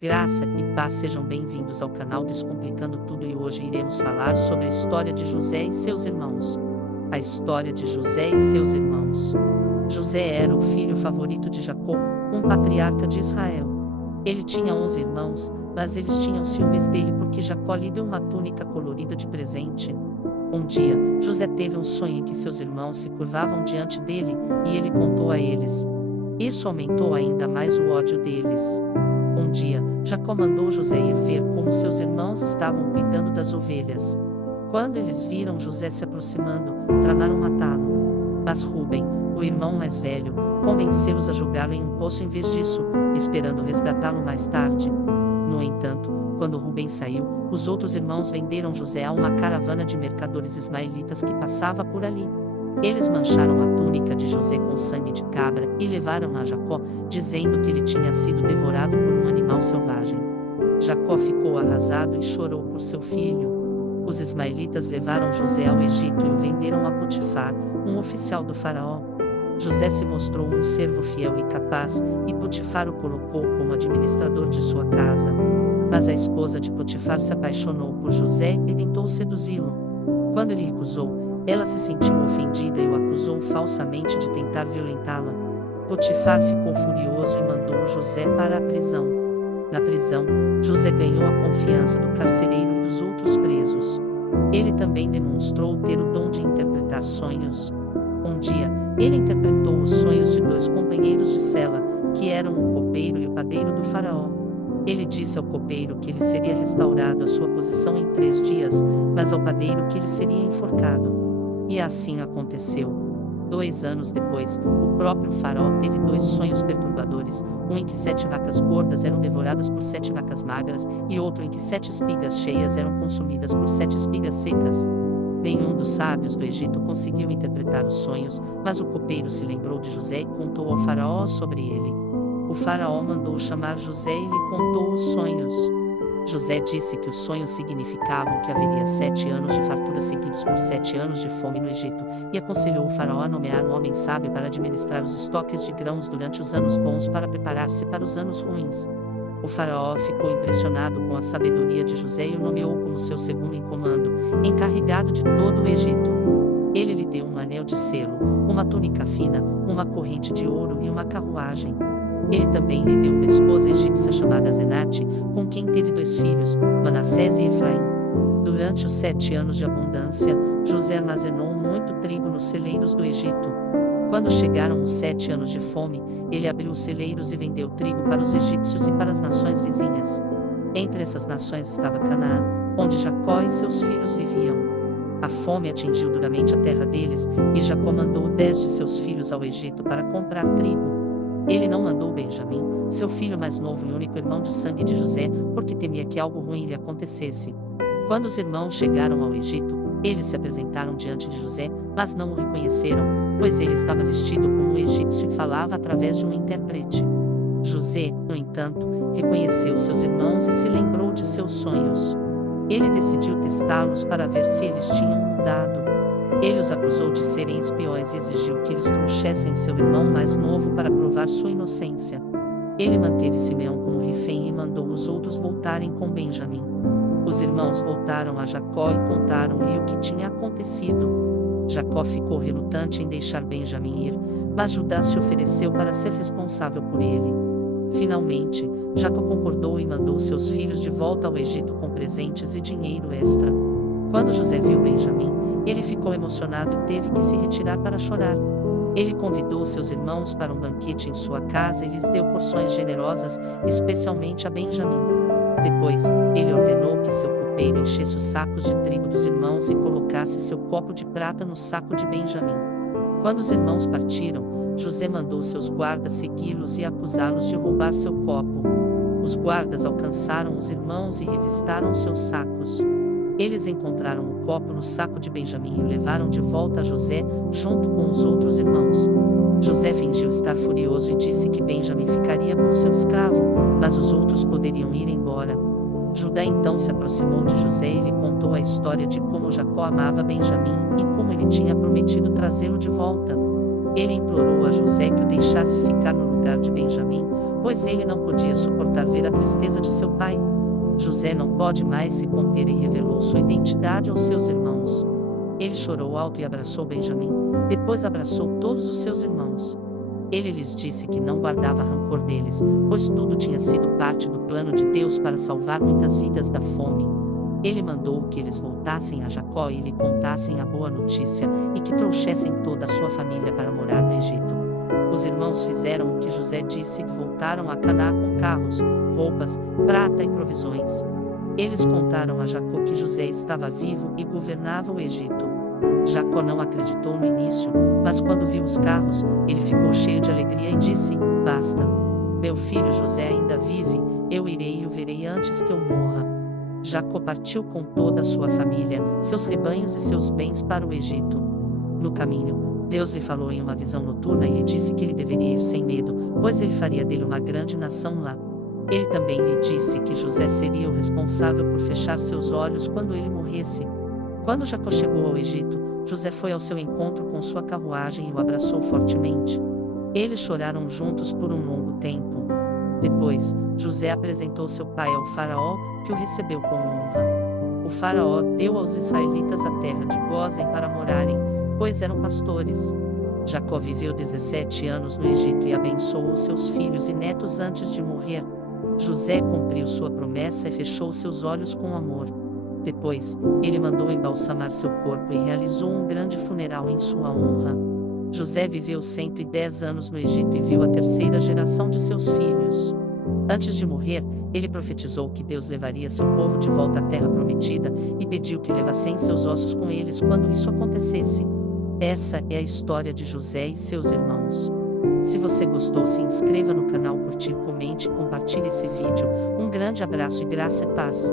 Graça e paz, sejam bem-vindos ao canal Descomplicando Tudo, e hoje iremos falar sobre a história de José e seus irmãos. A história de José e seus irmãos. José era o filho favorito de Jacó, um patriarca de Israel. Ele tinha 11 irmãos, mas eles tinham ciúmes dele porque Jacó lhe deu uma túnica colorida de presente. Um dia, José teve um sonho em que seus irmãos se curvavam diante dele, e ele contou a eles. Isso aumentou ainda mais o ódio deles. Um dia, Jacó mandou José ir ver como seus irmãos estavam cuidando das ovelhas. Quando eles viram José se aproximando, tramaram matá-lo. Mas Rúben, o irmão mais velho, convenceu-os a jogá-lo em um poço em vez disso, esperando resgatá-lo mais tarde. No entanto, quando Rúben saiu, os outros irmãos venderam José a uma caravana de mercadores ismaelitas que passava por ali. Eles mancharam a túnica de José com sangue de cabra e levaram-a a Jacó, dizendo que ele tinha sido devorado por um animal selvagem. Jacó ficou arrasado e chorou por seu filho. Os ismaelitas levaram José ao Egito e o venderam a Potifar, um oficial do faraó. José se mostrou um servo fiel e capaz, e Potifar o colocou como administrador de sua casa. Mas a esposa de Potifar se apaixonou por José e tentou seduzi-lo. Quando ele recusou, ela se sentiu ofendida e o acusou falsamente de tentar violentá-la. Potifar ficou furioso e mandou José para a prisão. Na prisão, José ganhou a confiança do carcereiro e dos outros presos. Ele também demonstrou ter o dom de interpretar sonhos. Um dia, ele interpretou os sonhos de dois companheiros de cela, que eram o copeiro e o padeiro do faraó. Ele disse ao copeiro que ele seria restaurado à sua posição em 3 dias, mas ao padeiro que ele seria enforcado. E assim aconteceu. 2 anos depois, o próprio faraó teve 2 sonhos perturbadores, um em que 7 vacas gordas eram devoradas por 7 vacas magras, e outro em que 7 espigas cheias eram consumidas por 7 espigas secas. Nenhum dos sábios do Egito conseguiu interpretar os sonhos, mas o copeiro se lembrou de José e contou ao faraó sobre ele. O faraó mandou chamar José e lhe contou os sonhos. José disse que os sonhos significavam que haveria 7 anos de fartura seguidos por 7 anos de fome no Egito, e aconselhou o faraó a nomear um homem sábio para administrar os estoques de grãos durante os anos bons para preparar-se para os anos ruins. O faraó ficou impressionado com a sabedoria de José e o nomeou como seu segundo em comando, encarregado de todo o Egito. Ele lhe deu um anel de selo, uma túnica fina, uma corrente de ouro e uma carruagem. Ele também lhe deu uma esposa egípcia chamada Zenate, com quem teve 2 filhos, Manassés e Efraim. Durante os 7 anos de abundância, José armazenou muito trigo nos celeiros do Egito. Quando chegaram os 7 anos de fome, ele abriu os celeiros e vendeu trigo para os egípcios e para as nações vizinhas. Entre essas nações estava Canaã, onde Jacó e seus filhos viviam. A fome atingiu duramente a terra deles, e Jacó mandou 10 de seus filhos ao Egito para comprar trigo. Ele não mandou Benjamim, seu filho mais novo e único irmão de sangue de José, porque temia que algo ruim lhe acontecesse. Quando os irmãos chegaram ao Egito, eles se apresentaram diante de José, mas não o reconheceram, pois ele estava vestido como um egípcio e falava através de um intérprete. José, no entanto, reconheceu seus irmãos e se lembrou de seus sonhos. Ele decidiu testá-los para ver se eles tinham mudado. Ele os acusou de serem espiões e exigiu que eles trouxessem seu irmão mais novo para provar sua inocência. Ele manteve Simeão como refém e mandou os outros voltarem com Benjamim. Os irmãos voltaram a Jacó e contaram-lhe o que tinha acontecido. Jacó ficou relutante em deixar Benjamim ir, mas Judá se ofereceu para ser responsável por ele. Finalmente, Jacó concordou e mandou seus filhos de volta ao Egito com presentes e dinheiro extra. Quando José viu Benjamim, ele ficou emocionado e teve que se retirar para chorar. Ele convidou seus irmãos para um banquete em sua casa e lhes deu porções generosas, especialmente a Benjamim. Depois, ele ordenou que seu copeiro enchesse os sacos de trigo dos irmãos e colocasse seu copo de prata no saco de Benjamim. Quando os irmãos partiram, José mandou seus guardas segui-los e acusá-los de roubar seu copo. Os guardas alcançaram os irmãos e revistaram seus sacos. Eles encontraram o copo no saco de Benjamim e o levaram de volta a José, junto com os outros irmãos. José fingiu estar furioso e disse que Benjamim ficaria como seu escravo, mas os outros poderiam ir embora. Judá então se aproximou de José e lhe contou a história de como Jacó amava Benjamim e como ele tinha prometido trazê-lo de volta. Ele implorou a José que o deixasse ficar no lugar de Benjamim, pois ele não podia suportar ver a tristeza de seu pai. José não pode mais se conter e revelou sua identidade aos seus irmãos. Ele chorou alto e abraçou Benjamim, depois abraçou todos os seus irmãos. Ele lhes disse que não guardava rancor deles, pois tudo tinha sido parte do plano de Deus para salvar muitas vidas da fome. Ele mandou que eles voltassem a Jacó e lhe contassem a boa notícia, e que trouxessem toda a sua família para morar no Egito. Os irmãos fizeram o que José disse e voltaram a Canaã com carros, roupas, prata e provisões. Eles contaram a Jacó que José estava vivo e governava o Egito. Jacó não acreditou no início, mas quando viu os carros, ele ficou cheio de alegria e disse: "Basta! Meu filho José ainda vive, eu irei e o verei antes que eu morra." Jacó partiu com toda a sua família, seus rebanhos e seus bens para o Egito. No caminho, Deus lhe falou em uma visão noturna e lhe disse que ele deveria ir sem medo, pois ele faria dele uma grande nação lá. Ele também lhe disse que José seria o responsável por fechar seus olhos quando ele morresse. Quando Jacó chegou ao Egito, José foi ao seu encontro com sua carruagem e o abraçou fortemente. Eles choraram juntos por um longo tempo. Depois, José apresentou seu pai ao faraó, que o recebeu com honra. O faraó deu aos israelitas a terra de Gósen para morarem, pois eram pastores. Jacó viveu 17 anos no Egito e abençoou seus filhos e netos antes de morrer. José cumpriu sua promessa e fechou seus olhos com amor. Depois, ele mandou embalsamar seu corpo e realizou um grande funeral em sua honra. José viveu 110 anos no Egito e viu a terceira geração de seus filhos. Antes de morrer, ele profetizou que Deus levaria seu povo de volta à terra prometida e pediu que levassem seus ossos com eles quando isso acontecesse. Essa é a história de José e seus irmãos. Se você gostou, se inscreva no canal, curtir, comente e compartilhe esse vídeo. Um grande abraço e graça e paz.